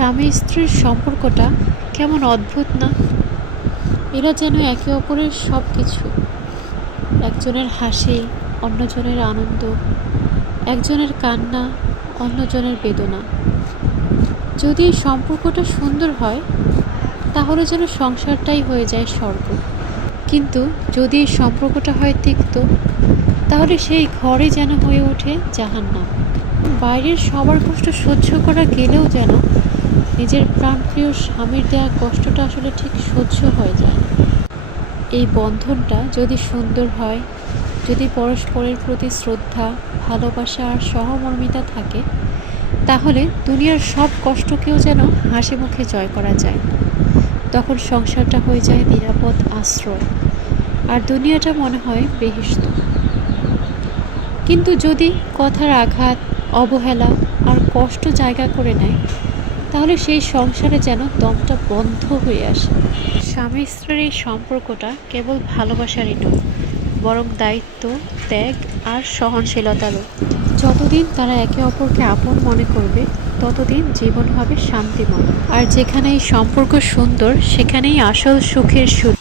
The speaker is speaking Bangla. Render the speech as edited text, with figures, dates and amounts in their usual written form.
স্বামী স্ত্রীর সম্পর্কটা কেমন অদ্ভুত না। এরা যেন একে অপরের সব কিছু। একজনের হাসি, অন্যজনের আনন্দ, একজনের কান্না, অন্যজনের বেদনা। যদি এই সম্পর্কটা সুন্দর হয় তাহলে যেন সংসারটাই হয়ে যায় স্বর্গ। কিন্তু যদি এই সম্পর্কটা হয় তিক্ত, তাহলে সেই ঘরে যেন হয়ে ওঠে জাহান্নাম। বাইরের সবার কষ্ট সহ্য করা গেলেও যেন নিজের প্রাণপ্রিয় স্বামীর দেওয়া কষ্টটা আসলে ঠিক সহ্য হয়ে যায় না। এই বন্ধনটা যদি সুন্দর হয়, যদি পরস্পরের প্রতি শ্রদ্ধা, ভালোবাসা আর সহমর্মিতা থাকে, তাহলে দুনিয়ার সব কষ্টকেও যেন হাসি মুখে জয় করা যায়। তখন সংসারটা হয়ে যায় নিরাপদ আশ্রয়, আর দুনিয়াটা মনে হয় বেহেশত। কিন্তু যদি কথার আঘাত, অবহেলা আর কষ্ট জায়গা করে নেয়, তাহলে সেই সংসারে যেন দমটা বন্ধ হয়ে আসে। স্বামী স্ত্রীর এই সম্পর্কটা কেবল ভালোবাসারই নয়, বরং দায়িত্ব, ত্যাগ আর সহনশীলতারও। যতদিন তারা একে অপরকে আপন মনে করবে, ততদিন জীবন হবে শান্তিময়। আর যেখানে এই সম্পর্ক সুন্দর, সেখানেই আসল সুখের শুরু।